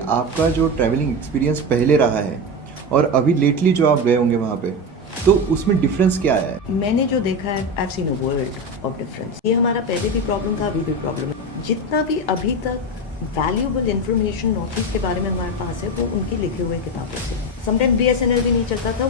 आपका जो travelling experience पहले रहा है और अभी लेटली जो आप गए होंगे वहाँ पे, तो उसमें डिफरेंस क्या आया है? मैंने जो देखा है, I have seen a world of difference. ये हमारा पहले भी प्रॉब्लम था, अभी भी प्रॉब्लम है। जितना भी अभी तक वैल्यूएबल इन्फॉर्मेशन नॉर्थ ईस्ट के बारे में हमारे पास है, वो उनकी लिखे हुए किताबों से। समटाइम BSNL भी नहीं चलता था,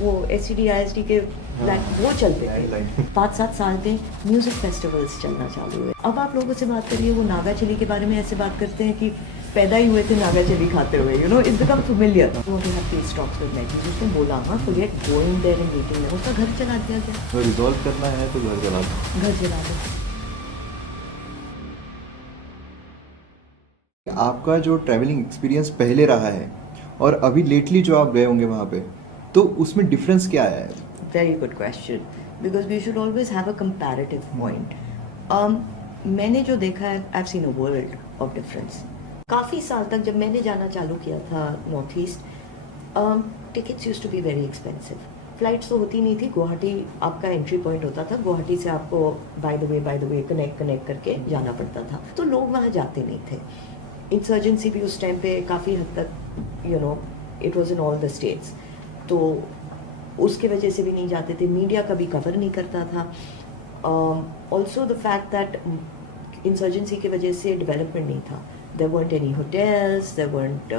वो STD ISD के वो चलते थे। 5-7 साल के म्यूजिक फेस्टिवल्स चलना चालू हुए। अब आप लोगों से बात करिए, वो नागा चली के बारे में ऐसे बात करते हैं कि पैदा ही हुए थे नागा चली खाते हुए। It's become familiar. Don't have peace talks with natives. उसने बोला, हाँ, forget going there and meeting में। उसका घर चला दिया गया। तो रिजॉल्व करना है तो घर चला दो। घर चला दो। आपका जो ट्रैवलिंग एक्सपीरियंस पहले रहा है और अभी लेटली जो आप गए होंगे वहाँ पे, तो उसमें डिफरेंस क्या आया है? Very good question, because we should always have a comparative point. मैंने जो देखा है, I have seen a world of difference. काफ़ी साल तक जब मैंने जाना चालू किया था north east, tickets used to be very expensive. Flights तो होती नहीं थी। गुवाहाटी आपका एंट्री पॉइंट होता था। गुवाहाटी से आपको बाय द वे कनेक्ट करके जाना पड़ता था। तो लोग वहाँ जाते नहीं थे। इंसर्जेंसी भी उस टाइम पे काफ़ी हद तक it was in all the states, तो उसके वजह से भी नहीं जाते थे। मीडिया कभी कवर नहीं करता था। Also the fact that insurgency की वजह से डेवलपमेंट नहीं था। There weren't any hotels, there weren't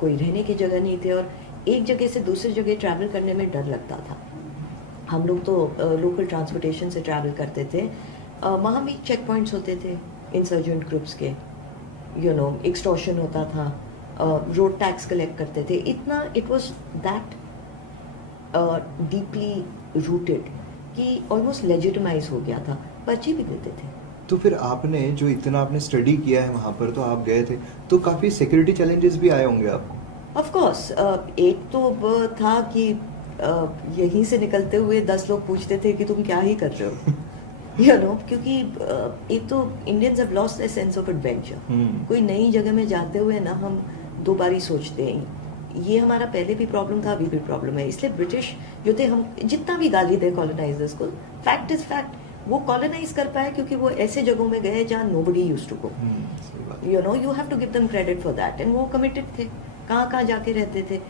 कोई रहने की जगह नहीं थे, और एक जगह से दूसरी जगह ट्रैवल करने में डर लगता था। हम लोग तो लोकल ट्रांसपोर्टेशन से ट्रैवल करते थे। वहाँ भी चेक पॉइंट्स होते थे इंसर्जेंट ग्रुप्स के। एक्सटॉर्शन होता था, रोड टैक्स कलेक्ट करते थे। इतना it was that deeply rooted कि ऑलमोस्ट लेजिटिमाइज हो गया था। पर्ची भी देते थे। तो फिर आपने जो इतना आपने स्टडी किया है वहाँ पर, तो आप गए थे तो काफ़ी सिक्योरिटी चैलेंजेस भी आए होंगे आपको। ऑफ कोर्स, एक तो था कि यहीं से निकलते हुए 10 लोग पूछते थे कि तुम क्या ही कर रहे हो। क्योंकि एक तो Indians have lost the sense of adventure. कोई नई जगह में जाते हुए ना हम दो बारी सोचते हैं। ये हमारा पहले भी प्रॉब्लम था, अभी भी प्रॉब्लम है। इसलिए ब्रिटिश जो थे, हम जितना भी गाली दे कॉलोनाइजर्स को, फैक्ट इज फैक्ट, वो कॉलोनाइज कर पाए क्योंकि वो ऐसे जगहों में गए जहाँ nobody used to go. You have to give them credit for that, and वो कमिटेड थे। कहाँ कहाँ जाके रहते थे।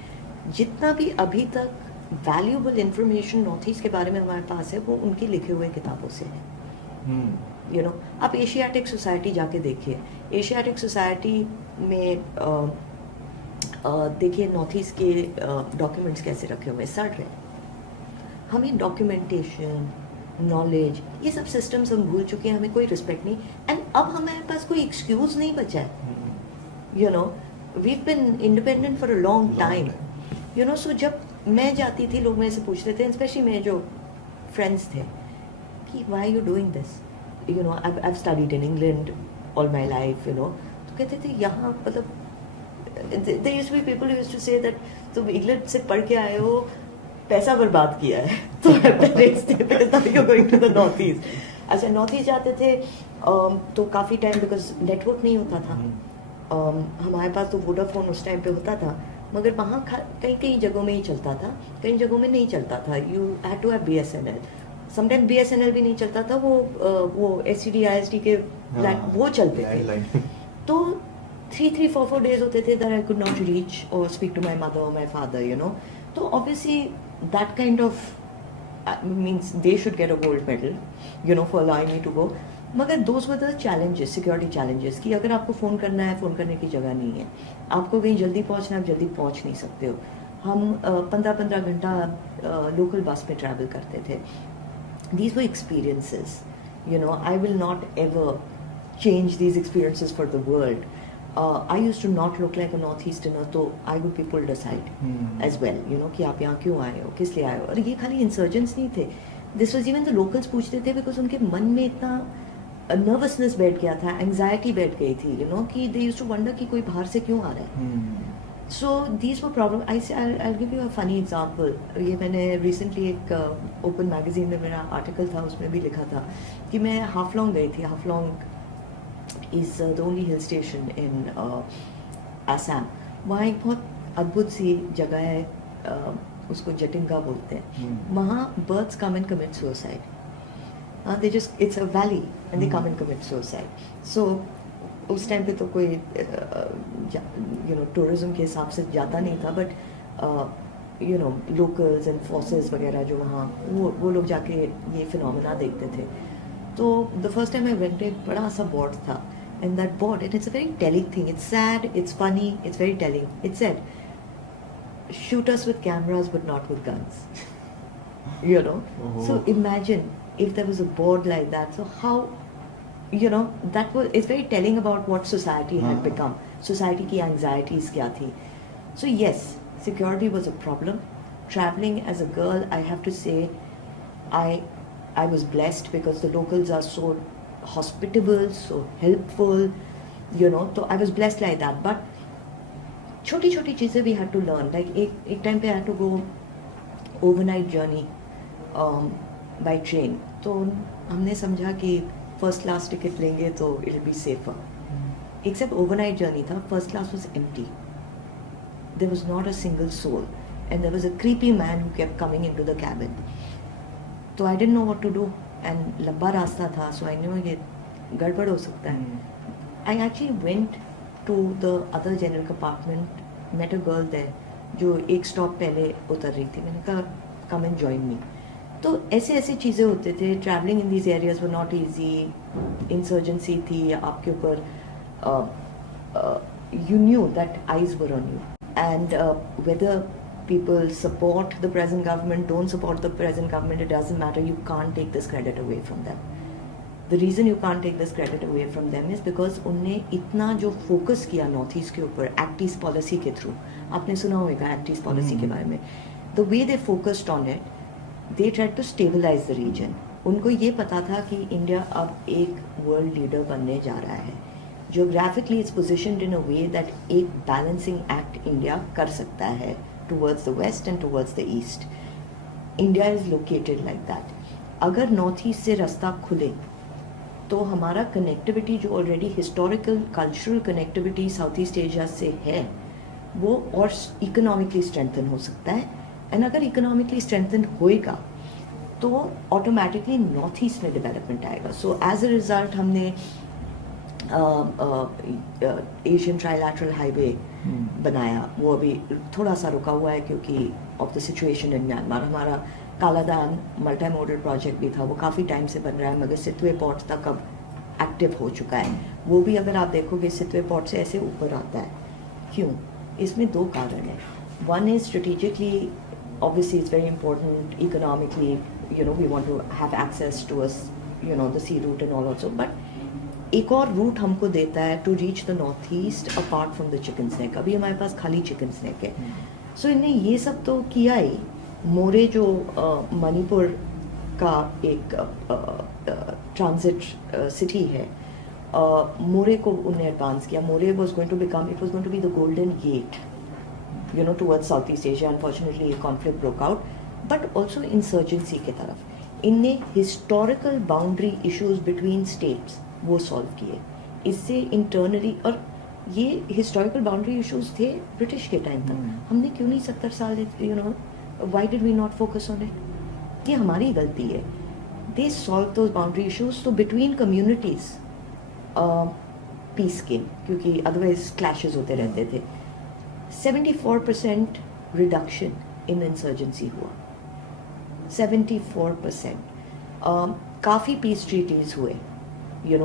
जितना भी अभी तक वैल्यूएबल इंफॉर्मेशन नॉर्थ ईस्ट के बारे में हमारे पास है, वो उनकी लिखे हुए किताबों से है। आप एशियाटिक सोसाइटी जाके देखिए। एशियाटिक सोसाइटी में देखिए नॉर्थ ईस्ट के डॉक्यूमेंट्स कैसे रखे हुए, सड़ रहे। हमें डॉक्यूमेंटेशन, नॉलेज, ये सब सिस्टम्स हम भूल चुके हैं। हमें कोई रिस्पेक्ट नहीं, एंड अब हमारे पास कोई एक्सक्यूज नहीं बचा है। We've been independent for a long time. So जब मैं जाती थी, लोग मेरे से पूछते थे, स्पेशली मेरे जो फ्रेंड्स थे, कि why you doing this. I've studied in England all my life, तो कहते थे यहाँ मतलब there used to be people who used to say that तुम इंग्लैंड से पढ़ के आए हो, पैसा बर्बाद किया है, तो you're going to the north east। अच्छा, नॉर्थ ईस्ट जाते थे तो काफ़ी टाइम, बिकॉज नेटवर्क नहीं होता था। हमारे पास तो वोडाफोन उस टाइम पे होता था, मगर वहाँ कई कई जगहों में ही चलता था, कई जगहों में नहीं चलता था। You had to have BSNL। Sometime BSNL भी नहीं चलता था। वो STD ISD के वो चलते थे। तो 3-4 days होते थे that I could not reach or speak to my mother or my father। तो obviously that kind of means they should get a gold medal for allowing me to go। मगर those were the challenges, security challenges, कि अगर आपको phone करना है, phone करने की जगह नहीं है। आपको कहीं जल्दी पहुंचना है, आप जल्दी पहुंच नहीं सकते हो। हम 15-15 घंटा लोकल बस में ट्रैवल करते थे। These were experiences. I will not ever change these experiences for the world। I used to not look like a northeasterner, तो I would be pulled aside as well, कि आप यहाँ क्यों आए हो, किस लिए आए हो। और ये खाली इंसर्जेंट्स नहीं थे, this was even the locals पूछते थे, बिकॉज उनके मन में इतना नर्वसनेस बैठ गया था, एंग्जाइटी बैठ गई थी, कि दे यूज्ड टू वंडर कि कोई बाहर से क्यों आ रहा है। So these were problem। I'll give you a funny example। ये मैंने recently एक ओपन मैगजीन में मेरा आर्टिकल था, उसमें भी लिखा था कि मैं हाफलोंग गई थी। Haflong is the only hill station इन आसाम। वहाँ एक बहुत अद्भुत सी जगह है, उसको जटिंगा बोलते हैं। वहाँ birds come and commit suicide. They just, it's a valley and they come and commit suicide। So उस टाइम पे तो कोई टूरिज्म के हिसाब से जाता नहीं था, बट लोकल्स एंड फोर्सेस वगैरह जो वहाँ वो लोग जाके ये फिनोमेना देखते थे. तो the first time I went, एक बड़ा सा बोर्ड था, and that board, and it's a very telling thing, it's sad, it's funny, it's very telling. It said, shoot us with cameras but not with guns. So imagine if there was a board like that. So how, that was, it's very telling about what society had become. Society ki anxieties kya thi. So yes, security was a problem. Traveling as a girl, I have to say, I was blessed because the locals are so hospitable, so helpful, so I was blessed like that. But छोटी छोटी चीज़ें we had to learn. Like एक time पे I had to go overnight journey by train. तो हमने समझा कि first class ticket लेंगे तो it will be safer. Except overnight journey था, first class was empty. There was not a single soul, and there was a creepy man who kept coming into the cabin. तो I didn't know what to do, and लंबा रास्ता था, सो I knew ये गड़बड़ हो सकता है. I actually went to the other general compartment, met a girl there जो एक स्टॉप पहले उतर रही थी. मैंने कहा come and join me. तो ऐसे ऐसे चीज़ें होते थे. Travelling in these areas were not easy. Insurgency थी आपके ऊपर. You knew that eyes were on you, and whether people support the present government, don't support the present government, it doesn't matter. You can't take this credit away from them. The reason you can't take this credit away from them is because उनने इतना जो focus किया north east के ऊपर act east policy के through. आपने सुना होगा एक्ट ईस्ट पॉलिसी के बारे में. The way they focused on it, they tried to stabilise the region. उनको ये पता था कि इंडिया अब एक वर्ल्ड लीडर बनने जा रहा है. Geographically it's positioned in a way that एक बैलेंसिंग एक्ट इंडिया कर सकता है towards the west and towards the east. India is located like that. अगर नॉर्थ ईस्ट से रास्ता खुले तो हमारा कनेक्टिविटी जो already historical cultural connectivity south east Asia से है वो और इकोनॉमिकली स्ट्रेंथन हो सकता है. एंड अगर इकोनॉमिकली स्ट्रेंथन होएगा तो ऑटोमेटिकली नॉर्थ ईस्ट में डेवलपमेंट आएगा. सो एज अ रिजल्ट हमने एशियन ट्राइलैटरल हाईवे बनाया. वो अभी थोड़ा सा रुका हुआ है क्योंकि of the situation in Myanmar. हमारा कालादान मल्टी मॉडल प्रोजेक्ट भी था, वो काफ़ी टाइम से बन रहा है, मगर सितवे पोर्ट तक अब एक्टिव हो चुका है. वो भी अगर आप देखोगे सितवे पोर्ट से ऐसे ऊपर आता है. क्यों? इसमें दो कारण हैं. One is strategically, obviously it's very important economically, we want to have access to us the sea route and all also. But एक और रूट हमको देता है to reach the north east apart from the chicken snack. अभी हमारे पास खाली chicken snack है. सो इन्हें ये सब तो किया ही. मोरे जो मणिपुर का एक ट्रांजिट सिटी है, मोरे को उन्हें एडवांस किया. Moreh was going to become, it was going to be the golden gate towards south east Asia. Unfortunately conflict broke out, but also insurgency की तरफ. इनने historical boundary issues between states वो solve किए. इससे इंटरनली, और ये historical boundary issues थे British के टाइम तक. हमने क्यों नहीं 70 साल why did we not focus on it? ये हमारी गलती है. They solved those boundary issues, so between communities peace came, क्योंकि otherwise clashes होते रहते थे. 74% reduction in insurgency हुआ. 74%. काफ़ी peace treaties हुए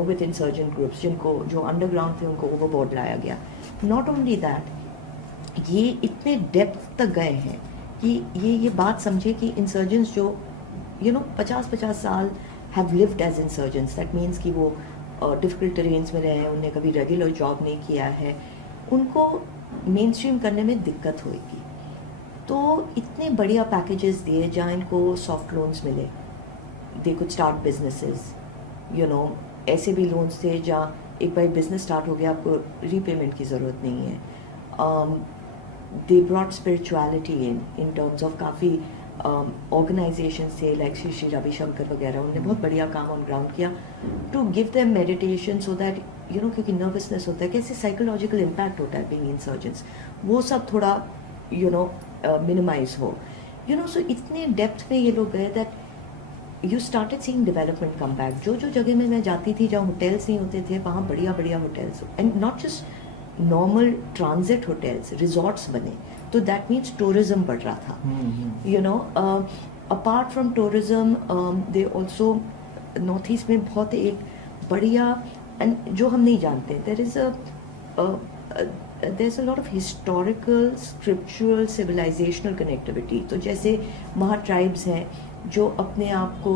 with insurgent groups, जिनको जो underground थे उनको overboard लाया गया. Not only that, ये इतने डेप्थ तक गए हैं कि ये बात समझे कि इंसर्जेंट्स जो 50-50 साल have lived as insurgents, that means कि वो डिफ़िकल्ट टेरेन्स में रहे हैं, उन्हें कभी रेगुलर जॉब नहीं किया है, उनको मेन स्ट्रीम करने में दिक्कत होएगी. तो इतने बढ़िया पैकेजेस दिए जहाँ इनको सॉफ्ट लोन्स मिले. They could start businesses. ऐसे भी लोन्स थे जहाँ एक बार बिजनेस स्टार्ट हो गया, आपको रीपेमेंट की ज़रूरत नहीं है. They brought spirituality in terms of काफ़ी organizations थे like श्री रविशंकर वगैरह. उन्होंने बहुत बढ़िया काम ऑन ग्राउंड किया to give them meditation so that क्योंकि नर्वसनेस होता है, कैसे साइकोलॉजिकल इम्पैक्ट होता है being insurgents, वो सब थोड़ा मिनिमाइज हो. सो इतने डेप्थ में ये लोग गए that you started seeing development come back. जो जो जगह में मैं जाती थी जहाँ होटल्स नहीं होते थे वहाँ बढ़िया बढ़िया hotels, and not just normal transit hotels, resorts बने. तो दैट मीन्स टूरिज्म बढ़ रहा था. You know, apart from tourism they also north east में बहुत एक बढ़िया, एंड जो हम नहीं जानते, there is there's a lot of historical, scriptural, civilizational connectivity. तो जैसे वहाँ ट्राइब्स हैं जो अपने आप को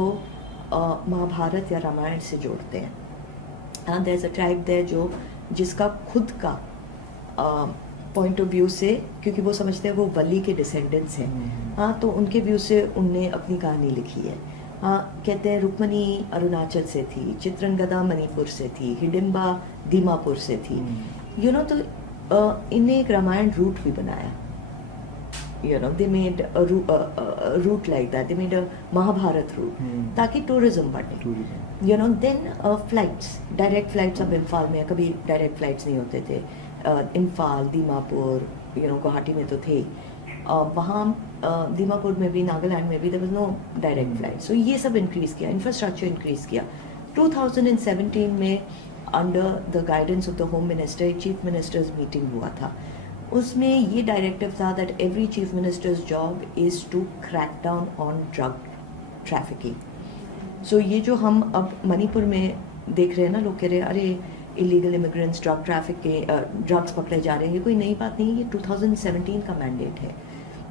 महाभारत या रामायण से जोड़ते हैं. हाँ, there's a tribe there जो जिसका खुद का पॉइंट ऑफ व्यू से, क्योंकि वो समझते हैं वो वली के डिसेंडेंट्स हैं. हाँ, तो उनके व्यू से उनने अपनी कहानी लिखी है. हाँ, कहते हैं रुक्मणी अरुणाचल से थी, चित्रंगदा मणिपुर से थी, हिडिम्बा दीमापुर से थी. यू नो, तो इनने एक रामायण रूट भी बनाया. You know, they made route like that, they made a Mahabharat route ताकि टूरिज्म बढ़े. यू नो, देन फ्लाइट्स, डायरेक्ट फ्लाइट्स. अब इम्फाल में कभी डायरेक्ट फ्लाइट्स नहीं होते थे. इम्फाल, दीमापुर, यू नो, गुवाहाटी में तो थे. वहाँ दीमापुर में भी, नागालैंड में भी there was no direct flight. So ये सब इंक्रीज़ किया, इंफ्रास्ट्रक्चर इंक्रीज़ किया. 2017 में under the guidance of the home minister chief ministers meeting हुआ था. उसमें ये डायरेक्टिव था that every chief minister's job is to crack down on drug trafficking. So ये जो हम अब मणिपुर में देख रहे हैं ना, लोग कह रहे हैं अरे इलीगल इमिग्रेंट्स, ड्रग ट्रैफिक के ड्रग्स पकड़े जा रहे हैं, ये कोई नई बात नहीं है. ये 2017 का मैंडेट है.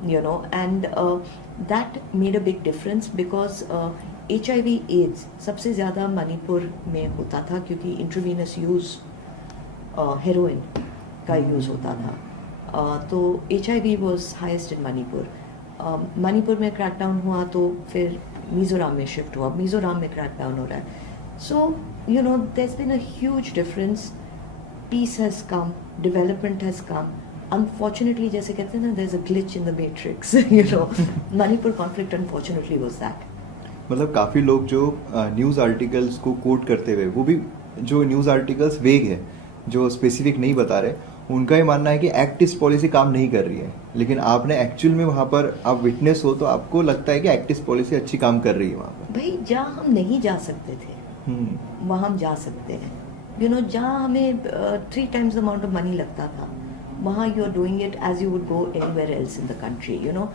You know, and that made a big difference because HIV AIDS सबसे ज़्यादा मणिपुर में होता था क्योंकि इंट्रावीनस यूज़ हेरोइन का यूज़ होता था. तो HIV was highest in Manipur. Manipur में क्रैकडाउन हुआ तो फिर मिज़ोरम में शिफ्ट हुआ, मिज़ोरम में क्रैकडाउन हो रहा है. So you know, there has been a huge difference. Peace has come, development has come. Unfortunately, जैसे कहते हैं ना, there is a glitch in the matrix. You know, Manipur conflict unfortunately was that. मतलब काफ़ी लोग जो न्यूज़ आर्टिकल्स को coat करते हुए, वो भी जो न्यूज़ आर्टिकल्स वेग है, जो स्पेसिफिक नहीं बता रहे, उनका ही मानना है कि एक्ट ईस्ट पॉलिसी काम नहीं कर रही है. लेकिन आपने एक्चुअल में वहाँ पर आप विटनेस हो तो आपको लगता है कि एक्ट ईस्ट पॉलिसी अच्छी काम कर रही है वहाँ पर. भाई, जहाँ हम नहीं जा सकते थे वहाँ हम जा सकते हैं. यू नो, जहाँ हमें 3 times the amount of money लगता था, वहाँ you are doing it as you would go anywhere else in the country. You know,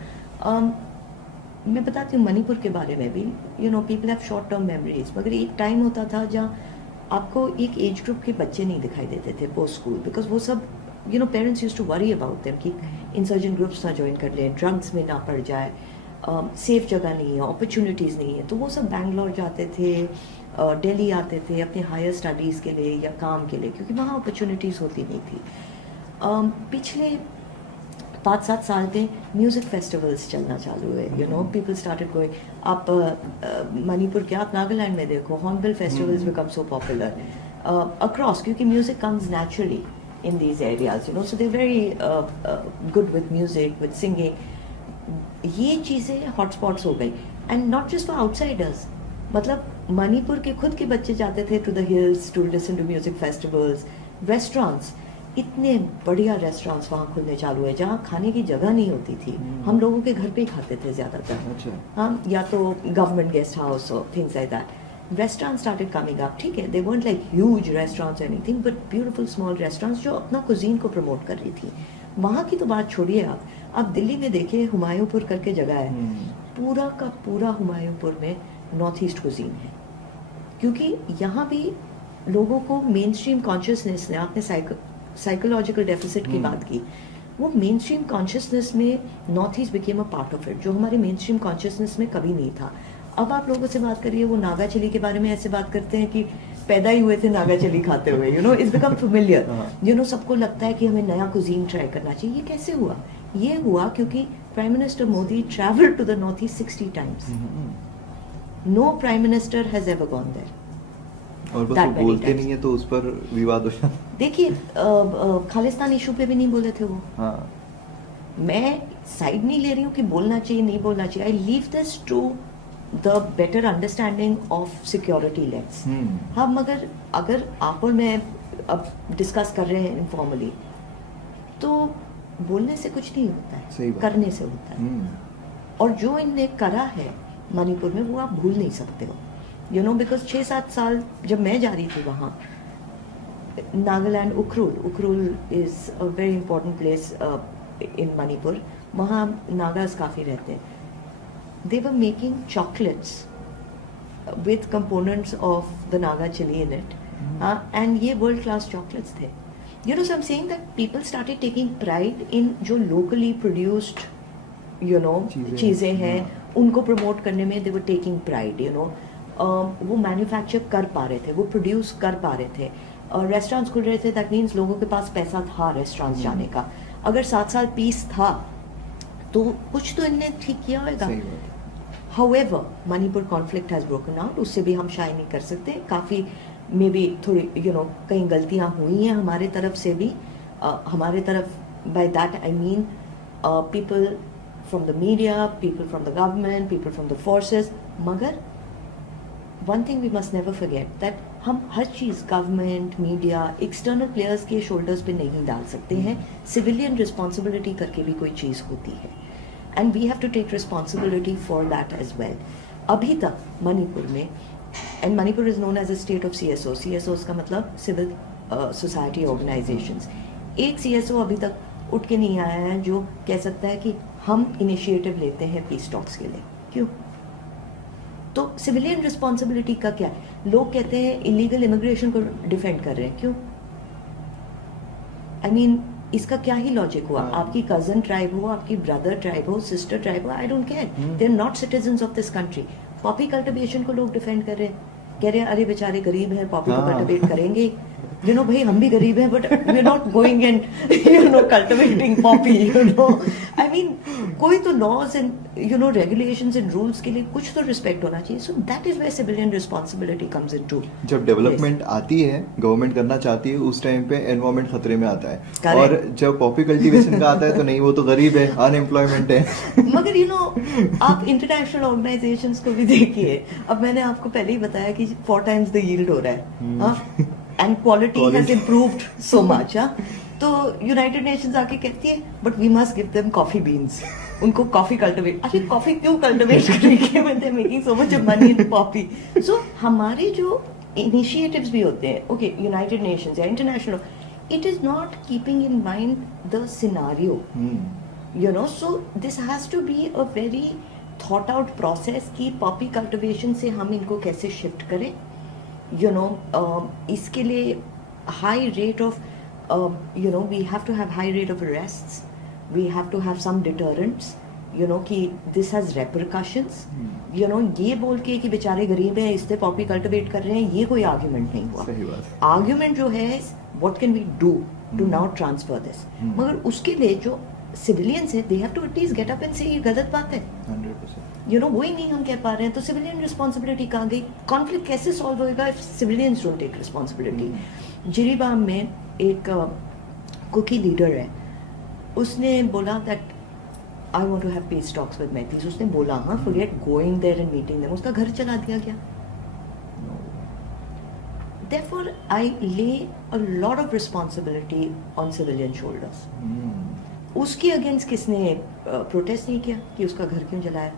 मैं बताती हूँ मणिपुर के बारे में भी. You know, people have short term memories, मगर एक टाइम होता था जहाँ आपको एक एज ग्रुप के बच्चे नहीं दिखाई देते थे पोस्ट स्कूल, बिकॉज वो सब, you know, parents used to worry about them कि इंसर्जेंट ग्रुप्स ना ज्वाइन कर लें, ड्रग्स में ना पड़ जाए, सेफ जगह नहीं है, अपॉर्चुनिटीज़ नहीं है. तो वो सब बैंगलोर जाते थे, दिल्ली आते थे अपने हायर स्टडीज़ के लिए या काम के लिए, क्योंकि वहाँ अपॉर्चुनिटीज़ होती नहीं थी. पिछले 5-7 साल में म्यूज़िक फेस्टिवल्स चलना चालू है. You know, people started going. आप मणिपुर के, आप नागालैंड में देखो, Hornbill festivals become so popular across, क्योंकि music comes naturally in these areas, you know, so they're very good with music, with singing. ये चीज़ें हॉटस्पॉट्स हो गई, and not just for outsiders. मतलब मणिपुर के खुद के बच्चे जाते थे to the hills to listen to music festivals. Restaurants, इतने बढ़िया रेस्टोरेंट्स वहाँ खुलने चालू है जहाँ खाने की जगह नहीं होती थी. हम लोगों के घर पे ही खाते थे ज़्यादातर. हाँ, या तो गवर्नमेंट गेस्ट हाउस और things like that. Restaurants started coming up. ठीक है, they weren't like huge restaurants or anything, but beautiful small restaurants जो अपना cuisine को promote कर रही थी. वहाँ की तो बात छोड़िए आप दिल्ली में देखिए, हुमायूंपुर करके जगह है, पूरा का पूरा हुमायूंपुर में नॉर्थ ईस्ट cuisine है. क्योंकि यहाँ भी लोगों को मेन स्ट्रीम कॉन्शियसनेस ने, आपने साइकोलॉजिकल डेफिसिट की बात की, वो मेन स्ट्रीम कॉन्शियसनेस में north east became a part of it, जो हमारे मेन स्ट्रीम कॉन्शियसनेस में कभी नहीं था. अब आप लोगों से बात करिए, वो नागा चिली के बारे में ऐसे बात करते हैं कि पैदा ही हुए थे नागा चिली खाते हुए. You know, it's become familiar. You know, सबको लगता है कि हमें नया कुजीन ट्राई करना चाहिए. ये कैसे हुआ? ये हुआ क्योंकि prime minister Modi travelled to the north east 60 times. No prime minister has ever gone there. और बस वो बोलते नहीं है तो उस पर विवाद हो जाता. देखिए, खालिस्तान इशू पे भी नहीं बोले थे वो. हाँ, मैं साइड नहीं ले रही हूँ कि बोलना चाहिए नहीं बोलना चाहिए. I leave this to the better understanding of security let's. हम अगर आप और मैं अब डिस्कस कर रहे हैं इनफॉर्मली, तो बोलने से कुछ नहीं होता है, करने से होता है. और जो इनने करा है, मणिपुर में वो आप भूल नहीं सकते हो, यू नो, बिकॉज 6-7 साल जब मैं जा रही थी वहाँ, Nagaland, Ukhrul is a very important place in Manipur, वहाँ नागास काफ़ी रहते हैं. They were making chocolates with components of the Naga chili in it, and ये world class chocolates थे. You know, so I'm saying that people started taking pride in जो locally produced, you know, चीज़ें हैं, उनको promote करने में they were taking pride, you know. वो manufacture कर पा रहे थे, वो produce कर पा रहे थे, restaurants खुल रहे थे, that means लोगों के पास पैसा था restaurants जाने का. अगर 7 साल पीस था तो कुछ तो इनने ठीक किया होगा. However, Manipur conflict has broken out, उससे भी हम शाय नहीं कर सकते. काफ़ी मे बी थोड़ी कई गलतियाँ हुई हैं हमारे तरफ से भी. हमारे तरफ by that I mean people from the media, people from the government, people from the forces. मगर one thing we must never forget that हम हर चीज़ गवर्नमेंट, मीडिया, एक्सटर्नल प्लेयर्स के शोल्डर्स पे नहीं डाल सकते हैं. सिविलियन रिस्पॉन्सिबिलिटी करके भी कोई चीज़ होती है, and we have to take responsibility for that as well. अभी तक मणिपुर में, and Manipur is known as a state of CSOs का मतलब civil society organizations. एक CSO अभी तक उठ के नहीं आया है जो कह सकता है कि हम इनिशिएटिव लेते हैं पीस टॉक्स के लिए. क्यों? तो सिविलियन रिस्पॉन्सिबिलिटी का क्या है? लोग कहते हैं इलीगल इमिग्रेशन को डिफेंड कर रहे हैं. क्यों? आई मीन इसका क्या ही लॉजिक हुआ? आपकी कजन ट्राइब हो, आपकी ब्रदर ट्राइब हो, सिस्टर ट्राइब हो, I don't care, they are not citizens of this country. Poppy cultivation को लोग डिफेंड कर रहे हैं, कह रहे हैं अरे बेचारे गरीब हैं, पॉपी को कल्टिवेट करेंगे. You know, भाई हम भी गरीब हैं, but we're not going and cultivating poppy. I mean, कोई तो laws and regulations and rules के लिए कुछ तो respect होना चाहिए. So that is where civilian responsibility comes into. जब डेवलपमेंट आती है, गवर्नमेंट करना चाहती है, उस टाइम पे एनवायरमेंट खतरे में आता है. Correct. और जब पॉपी कल्टीवेशन का आता है तो नहीं, वो तो गरीब है, अनएम्प्लॉयमेंट है. मगर आप इंटरनेशनल ऑर्गेनाइजेशंस को भी देखिए. अब मैंने आपको पहले ही बताया कि 4 times द यील्ड हो रहा है. And quality has improved so much. तो यूनाइटेड नेशंस आके कहती है but we must give them coffee beans. उनको कॉफी कल्टिवेट, अच्छा कॉफी क्यों कल्टिवेट करेंगे when they're making so much money in coffee. So हमारे जो इनिशिएटिव्स भी होते हैं, ओके, यूनाइटेड नेशंस या international, it is not keeping in mind the scenario. So this has to be a very thought out process कि Poppy cultivation से हम इनको कैसे शिफ्ट करें. इसके लिए high rate of we have to have high rate of arrests, we have to have some deterrents, कि this has repercussions. ये बोल के कि बेचारे गरीब हैं इससे पॉपी कल्टिवेट कर रहे हैं, ये कोई आर्ग्यूमेंट नहीं हुआ. आर्ग्यूमेंट जो है what can we do to now transfer this. मगर उसके लिए जो सिविलियंस है, they have to at least get up and say ये गलत बात है. 100%. वो ही नहीं हम कह पा रहे हैं. तो सिविलियन रिस्पॉन्सिबिलिटी कहाँ गई? कॉन्फ्लिक्ट कैसे सॉल्व होएगा if civilians don't take responsibility? Jiribam में एक कुकी लीडर है, उसने बोला that I want to have peace talks with Meiteis. उसने बोला forget going there and meeting them, उसका घर चला दिया गया. Therefore, I lay a lot of responsibility on civilian shoulders. उसके अगेंस्ट किसने प्रोटेस्ट नहीं किया कि उसका घर क्यों जलाया?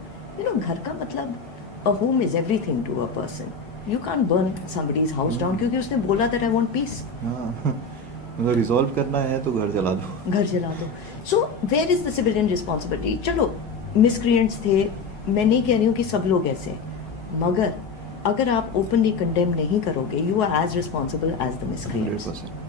घर का मतलब a home is everything to a person. You can't burn somebody's house down क्योंकि उसने बोला that I want peace. अगर रिजॉल्व करना है तो घर जला दो. घर जला दो. So where is the civilian responsibility? चलो मिसक्रिएंट्स थे, मैं नहीं कह रही हूँ कि सब लोग ऐसे, मगर अगर आप ओपनली कंडेम नहीं करोगे, you are as responsible as the miscreants. 100%.